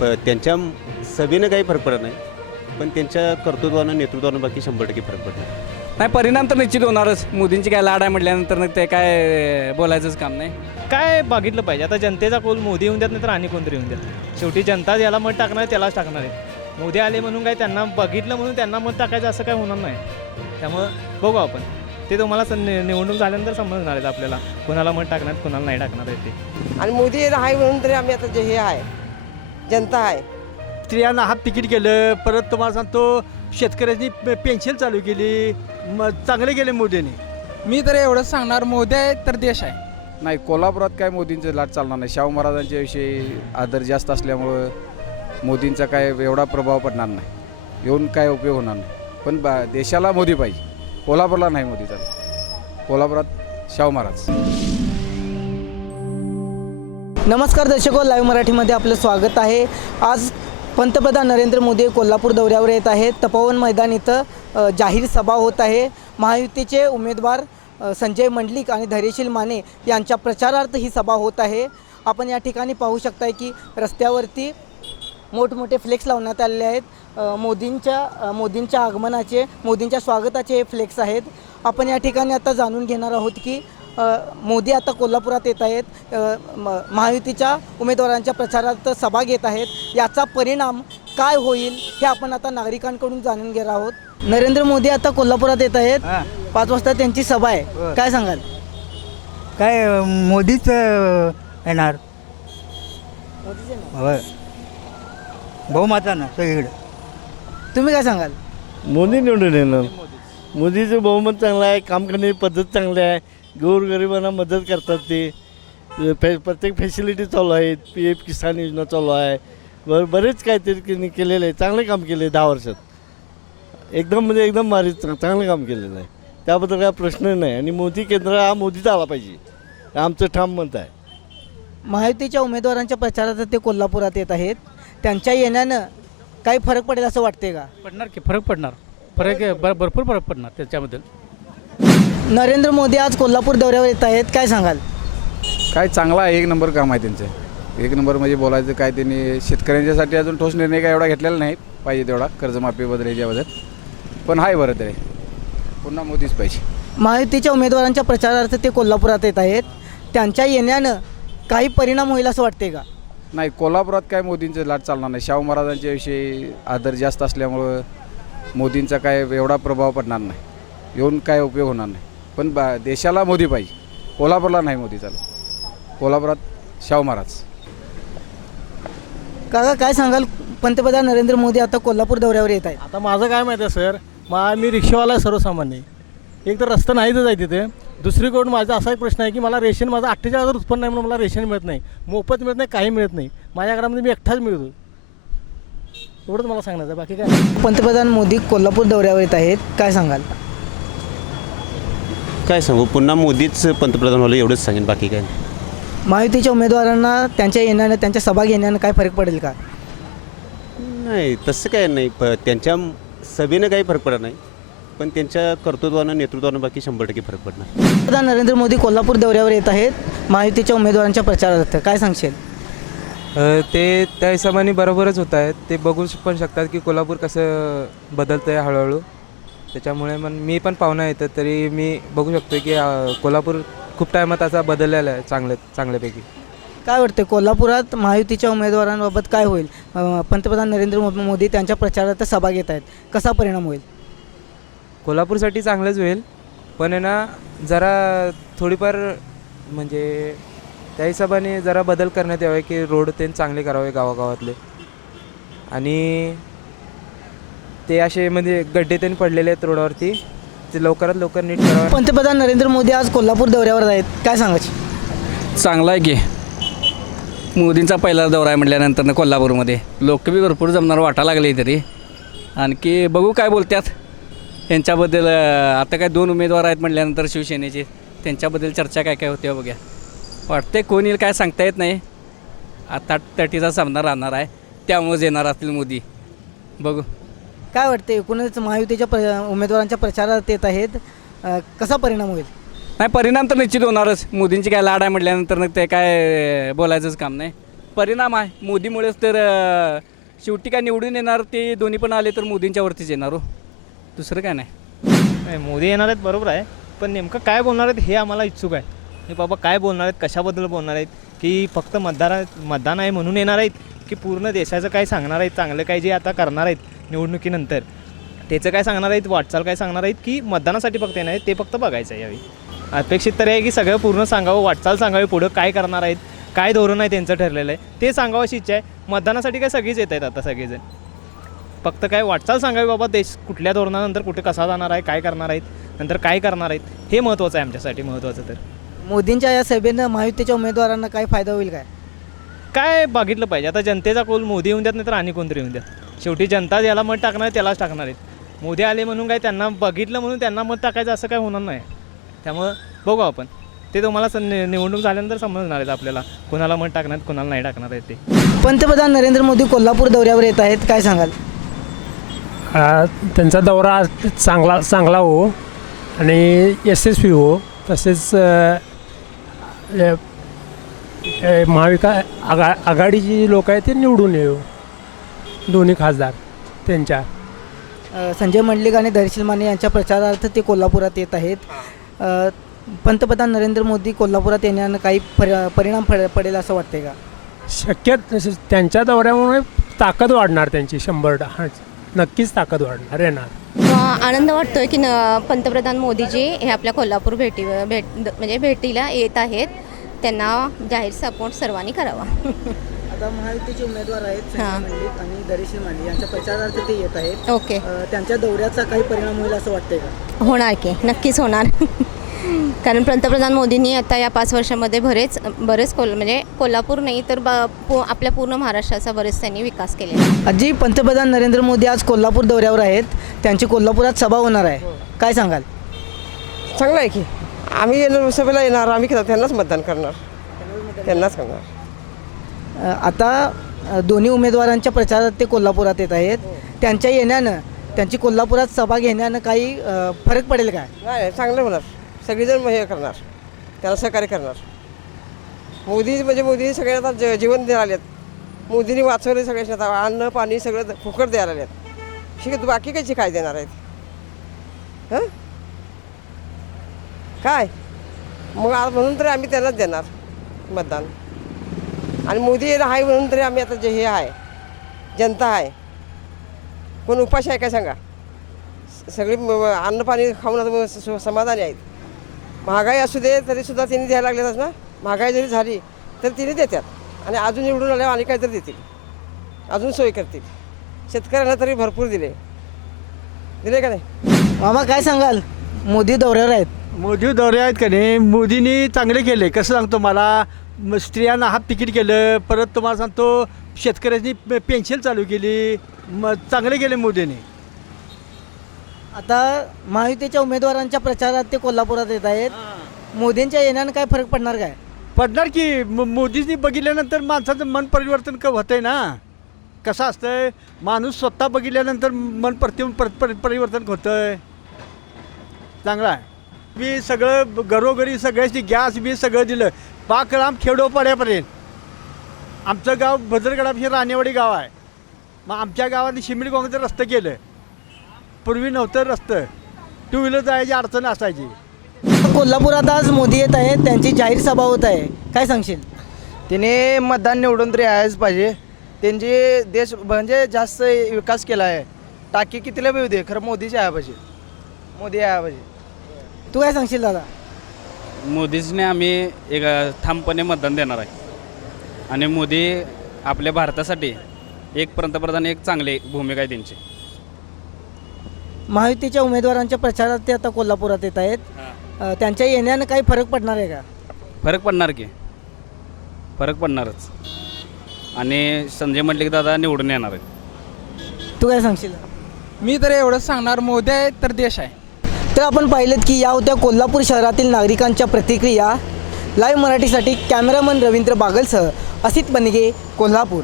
प- त्यांच्या सभेनं काही फरक पडत नाही पण त्यांच्या कर्तृत्वानं नेतृत्वानं बाकी शंभर टक्के फरक पडणार नाही. परिणाम तर निश्चित होणारच. मोदींची काय लाड आहे म्हटल्यानंतर ना ते काय बोलायचंच काम नाही. काय बघितलं पाहिजे? आता जनतेचा कोल मोदी येऊन देत नाही तर आणि कोणतरी येऊन देत. शेवटी जनता ज्याला मत टाकणार आहे त्यालाच टाकणार आहे. मोदी आले म्हणून काय त्यांना बघितलं म्हणून त्यांना मत टाकायचं असं काय होणार नाही. त्यामुळं बघू आपण. ते तुम्हाला सं- नि- निवडणूक झाल्यानंतर समजणार आहेत आपल्याला. कोणाला मत टाकणार कोणाला नाही टाकणार आहे ते. आणि मोदी आहे म्हणून तरी आम्ही आता जे हे आहे जनता आहे. स्त्रियांना हाफ तिकीट केलं परत तुम्हाला सांगतो शेतकऱ्यांनी पे- पेन्शन चालू केली मग चांगले गेले मोदींनी. मी तर एवढंच सांगणार मोदी आहे तर देश आहे. नाही कोल्हापुरात काय मोदींचं लाट चालणार नाही. शाहू महाराजांच्या विषयी आदर जास्त असल्यामुळं मोदींचा काय एवढा प्रभाव पडणार नाही. येऊन काय उपयोग होणार नाही. पण बा देशाला मोदी पाहिजे. कोल्हापूरला नाही मोदी चालत कोल्हापुरात शाहू महाराज. नमस्कार दर्शको लाईव्ह मराठीमध्ये आपलं स्वागत आहे. आज पंतप्रधान नरेंद्र मोदी कोल्हापूर दौऱ्यावर येत आहेत. तपोवन मैदान इथं जाहीर सभा होत आहे. महायुतीचे उमेदवार संजय मंडलिक आणि धैर्यशील माने यांच्या प्रचारार्थ ही सभा होत आहे. आपण या ठिकाणी पाहू शकताय की रस्त्यावरती मोठमोठे फ्लेक्स लावण्यात आलेले आहेत. मोदींच्या मोदींच्या आगमनाचे मोदींच्या स्वागताचे हे फ्लेक्स आहेत. आपण या ठिकाणी आता जाणून घेणार आहोत की मोदी आता कोल्हापुरात येत आहेत. महायुतीच्या उमेदवारांच्या प्रचारार्थ सभा घेत आहेत. याचा परिणाम काय होईल हे आपण आता नागरिकांकडून जाणून घेणार आहोत. नरेंद्र मोदी आता कोल्हापुरात येत आहेत. पाच वाजता त्यांची सभा आहे. काय सांगाल? काय मोदीच येणार. बहुमतानं सगळीकडे. तुम्ही काय सांगाल? मोदी निवडून येणार. मोदीचं बहुमत चांगलं आहे. काम करण्याची पद्धत चांगली आहे. गोरगरिबांना मदत करतात ते. फे प्रत्येक फॅसिलिटी चालू आहेत पी एफ किसान योजना चालू आहे. ब बरेच काहीतरी त्यांनी केलेलं आहे. चांगलं काम केलं आहे दहा वर्षात. एकदम म्हणजे एकदम भारी चांग- चांगलं काम केलेलं आहे. त्याबद्दल काय प्रश्न नाही. आणि मोदी केंद्र हा मोदीचा आला पाहिजे. हे आमचं ठाम मत आहे. महायुतीच्या उमेदवारांच्या प्रचारार्थ ते कोल्हापुरात येत आहेत. त्यांच्या येण्यानं काही फरक पडेल असं वाटते का? पडणार की फरक पडणार? फरक भरपूर फरक पडणार त्याच्याबद्दल. नरेंद्र मोदी आज कोल्हापूर दौऱ्यावर येत आहेत. काय सांगाल? काय चांगला आहे एक नंबर काम आहे त्यांचं. एक नंबर म्हणजे बोलायचं काय त्यांनी शेतकऱ्यांच्यासाठी अजून ठोस निर्णय काय एवढा घेतलेला नाही पाहिजे तेवढा. कर्जमाफीबद्दल याच्याबद्दल. पण आहे बरं तरी. पुन्हा मोदीच पाहिजे. महायुतीच्या उमेदवारांच्या प्रचारार्थ ते कोल्हापुरात येत आहेत. त्यांच्या येण्यानं काही परिणाम होईल असं वाटते का? नाही कोल्हापुरात काय मोदींचं लाट चालणार नाही. शाहू महाराजांच्या विषयी आदर जास्त असल्यामुळं मोदींचा काय एवढा प्रभाव पडणार नाही. येऊन काय उपयोग होणार नाही. पण बा देशाला मोदी पाहिजे. कोल्हापूरला नाही मोदी चालत. कोल्हापुरात शाहू महाराज. काका काय सांगाल? पंतप्रधान नरेंद्र मोदी आता कोल्हापूर दौऱ्यावर येत आहेत. आता माझं काय माहिती आहे सर? मा मी रिक्षावाला आहे. सर्वसामान्य एक तर रस्ता नाहीच आहे तिथे. दुसरीकडून माझा असा एक प्रश्न आहे की मला रेशन माझं अठ्ठेचाळीस हजार उत्पन्न आहे म्हणून मला रेशन मिळत नाही. मोफत मिळत नाही काही मिळत नाही. माझ्या घरामध्ये मी एकटाच मिळतो. एवढंच मला सांगण्याचं आहे. बाकी काय? पंतप्रधान मोदी कोल्हापूर दौऱ्यावर येत आहेत. काय सांगाल? काय सांगू? पुन्हा मोदीच पंतप्रधान व्हायला एवढंच सांगेन बाकी काय नाही. महायुतीच्या उमेदवारांना त्यांच्या येण्यानं त्यांच्या सभा घेण्यानं काय फरक पडेल का? नाही तसं काय नाही. प त्यांच्या सभेनं काही फरक पडत नाही. पण त्यांच्या कर्तृत्वानं नेतृत्वानं बाकी शंभर टक्के फरक पडणार. पंतप्रधान नरेंद्र मोदी कोल्हापूर दौऱ्यावर येत आहेत. महायुतीच्या उमेदवारांच्या प्रचारार्थ काय सांगशील? अ, ते त्या हिशोबाने बरोबरच होत आहेत. ते बघू श- पण शकतात की कोल्हापूर कसं बदलतं आहे हळूहळू. त्याच्यामुळे मग मी पण पाहुणा येतं तरी मी बघू शकतो की अ, कोल्हापूर खूप टायमात असा बदललेला आहे चांगलं चांगल्यापैकी. काय वाटतं कोल्हापुरात महायुतीच्या उमेदवारांबाबत काय होईल? अं, पंतप्रधान नरेंद्र मो- मोदी त्यांच्या प्रचारार्थ सभा घेत आहेत. कसा परिणाम होईल? कोल्हापूरसाठी चांगलंच होईल पण आहे ना जरा थोडीफार म्हणजे त्या हिशोबाने जरा बदल करण्यात यावे की रोड ते चांगले करावे गावागावातले. आणि ते असे म्हणजे गड्डे त्यांनी पडलेले आहेत रोडावरती. ते लवकरात लवकर नीट करावे. पंतप्रधान नरेंद्र मोदी आज कोल्हापूर दौऱ्यावर आहेत. काय सांगायचे? चांगला आहे की. मोदींचा पहिला दौरा आहे म्हटल्यानंतर कोल्हापूरमध्ये. लोक बी भरपूर जमणार वाटा लागले तरी. आणखी बघू काय बोलतात यांच्याबद्दल अं, आता काय दोन उमेदवार आहेत म्हटल्यानंतर शिवसेनेचे. त्यांच्याबद्दल चर्चा काय काय होते बघूया. वाटते कोण येईल काय सांगता येत नाही. आता तटीचा सामना राहणार आहे. त्यामुळेच येणार असतील मोदी. बघू. काय वाटतं एकूणच महायुतीच्या प्र उमेदवारांच्या प्रचारार्थ येत आहेत अं, कसा परिणाम होईल? नाही परिणाम तर निश्चित होणारच. मोदींची काय लाड आहे म्हटल्यानंतर ते काय बोलायचंच काम नाही. परिणाम आहे. मोदीमुळेच तर अं, शेवटी काय निवडून येणार ते दोन्ही पण आले तर मोदींच्यावरतीच येणार हो. दुसरं काय नाही. नाही मोदी येणार आहेत बरोबर आहे. पण नेमकं काय बोलणार आहेत हे आम्हाला इच्छुक आहे. हे बाबा काय बोलणार आहेत कशाबद्दल बोलणार आहेत की फक्त मतदार मतदान आहे म्हणून येणार आहेत की पूर्ण देशाचं काय सांगणार आहेत चांगलं काय जे आता करणार आहेत निवडणुकीनंतर. त्याचं काय सांगणार आहेत वाटचाल काय सांगणार आहेत की मतदानासाठी फक्त येणार आहेत ते फक्त बघायचं आहे यावेळी. अपेक्षित तर आहे की सगळं पूर्ण सांगावं वाटचाल सांगावी पुढं काय करणार आहेत काय धोरण आहे त्यांचं ठरलेलं आहे ते सांगावं अशी इच्छा आहे. मतदानासाठी काय सगळीच येत आहेत आता सगळेजण. फक्त काय वाटचाल सांगावी बाबा देश कुठल्या धोरणानंतर कुठे कसा जाणार आहे काय करणार आहेत नंतर काय करणार आहेत हे महत्त्वाचं आहे आमच्यासाठी महत्त्वाचं तर. मोदींच्या या सभेनं महायुतीच्या उमेदवारांना काय फायदा होईल काय? काय बघितलं पाहिजे आता जनतेचा कौल मोदी येऊन द्यात नाही तर आणि कोणतरी येऊन द्यात. शेवटी जनता ज्याला मत टाकणार आहे त्यालाच टाकणार आहेत. मोदी आले म्हणून काय त्यांना बघितलं म्हणून त्यांना मत टाकायचं असं काय होणार नाही. त्यामुळं बघू आपण. ते तुम्हाला स- नि- निवडणूक झाल्यानंतर समजणार आहेत आपल्याला. कोणाला मत टाकणार आहेत कोणाला नाही टाकणार आहेत ते. पंतप्रधान नरेंद्र मोदी कोल्हापूर दौऱ्यावर येत आहेत काय सांगाल? आ, त्यांचा दौरा चांगला चांगला हो आणि यशस्वी हो. तसेच अ, अ, अ, महाविका आघा आघाडीची जी लोक आहेत ते निवडून येऊ. दोन्ही खासदार त्यांच्या. अ, संजय मंडलिक आणि धैर्यशील माने यांच्या प्रचारार्थ ते कोल्हापुरात येत आहेत. अ, पंतप्रधान नरेंद्र मोदी कोल्हापुरात येण्यानं काही परि परिणाम पड पडेल असं वाटते का? शक्य त्यांच्या दौऱ्यामुळे ताकद वाढणार त्यांची शंभर ट- हा, नक्कीच ताकद वाढणार येणार. अ, आनंद वाटतोय की न पंतप्रधान मोदीजी हे आपल्या कोल्हापूर भेटी भेट म्हणजे भेटीला येत आहेत. त्यांना जाहीर सपोर्ट सर्वांनी करावा. आता महायुतीचे उमेदवार आहेत संजय हां. आणि यांच्या प्रचारार्थ ते येत आहेत. ओके. अ, त्यांच्या दौऱ्याचा काही परिणाम होईल असं वाटतंय का? होणार की. नक्कीच होणार. कारण पंतप्रधान मोदींनी आता या पाच वर्षामध्ये बरेच बरेच कोल म्हणजे कोल्हापूर नाही तर ब पू आपल्या पूर्ण महाराष्ट्राचा बरेच त्यांनी विकास केलेला आहे. आजी पंतप्रधान नरेंद्र मोदी आज कोल्हापूर दौऱ्यावर आहेत. त्यांची कोल्हापुरात सभा होणार आहे. काय सांगाल? चांगलं आहे की. आम्ही येणार सभेला येणार आम्ही त्यांनाच मतदान करणार. त्यांनाच करणार. आता दोन्ही उमेदवारांच्या प्रचारात ते कोल्हापुरात येत आहेत. त्यांच्या येण्यानं त्यांची कोल्हापुरात सभा घेण्यानं काही फरक पडेल काय? नाही चांगलं होणार सगळेजण हे करणार. त्याला सहकार्य करणार. मोदी म्हणजे मोदी सगळे आता ज जीवन द्यायला आलेत मोदींनी वाचवले सगळे आता अन्न पाणी सगळं फुकट द्यायला आलेत ठीक आहे बाकी कशी काय देणार आहेत? हां? काय? मग आज म्हणून तरी आम्ही त्यांनाच देणार मतदान. आणि मोदी आहे म्हणून तरी आम्ही आता जे हे आहे जनता आहे. कोण उपाशी आहे काय सांगा? स- सगळी अन्न पाणी खाऊन आता समाधानी आहेत. महागाई असू दे तरीसुद्धा तिने द्यायला लागलेतच ना? महागाई जरी झाली तर तिने देतात आणि अजून निवडून आल्यावर आणि काहीतरी देतील. अजून सोय करतील. शेतकऱ्यांना तरी भरपूर दिले. दिले का नाही? मामा काय सांगाल? मोदी दौऱ्यावर आहेत. मोदी दौरे आहेत का नाही? मोदींनी चांगले केले. कसं सांगतो मला? म- स्त्रियांना हाफ तिकीट केलं परत तुम्हाला सांगतो शेतकऱ्यांनी पे- पेन्शन चालू केली मग चांगले केले मोदींनी. आता महायुतीच्या उमेदवारांच्या प्रचारात ते कोल्हापुरात येत आहेत. मोदींच्या येण्यानं काय फरक पडणार काय? पडणार की म- मोदींनी बघितल्यानंतर माणसाचं मन परिवर्तन क होतंय ना. कसं असतंय माणूस स्वतः बघितल्यानंतर मन प्रति पर- पर- परिवर्तन होतंय. चांगला आहे. मी सगळं घरोघरी सगळ्याची गॅस बी सगळं दिलं. पाकराम खेडोपाड्यापर्यंत आमचं गाव भद्रगडापाशी राणेवाडी गाव आहे. मग आमच्या गावात शिमिडी गोंगचं रस्तं केलं. पूर्वी नव्हतं रस्तं. टू व्हीलर जायची अडचण असायची. कोल्हापुरात आज मोदी येत आहेत त्यांची जाहीर सभा होत आहे. काय सांगशील? तिने मतदान निवडून तरी यायच पाहिजे. त्यांची देश म्हणजे जास्त विकास केला आहे. टाकी कितीला बी दे? खरं मोदीची आहे पाहिजे. मोदी आहे पाहिजे. तू काय सांगशील दादा? मोदीजने आम्ही एक ठामपणे मतदान देणार आहे. आणि मोदी आपल्या भारतासाठी एक पंतप्रधान एक चांगली भूमिका आहे त्यांची. महायुतीच्या उमेदवारांच्या प्रचारात ते आता कोल्हापुरात येत आहेत. अ, त्यांच्या येण्यानं काही फरक पडणार आहे का? फरक पडणार की. फरक पडणारच. आणि संजय मंडलिक दादा निवडून येणार आहेत. तू काय सांगशील? मी तर एवढंच सांगणार मोदी आहे तर देश आहे. तर आपण पाहिलेत की या होत्या कोल्हापूर शहरातील नागरिकांच्या प्रतिक्रिया. लाईव्ह मराठीसाठी कॅमेरामन रवींद्र बागलसह असित बनगे कोल्हापूर.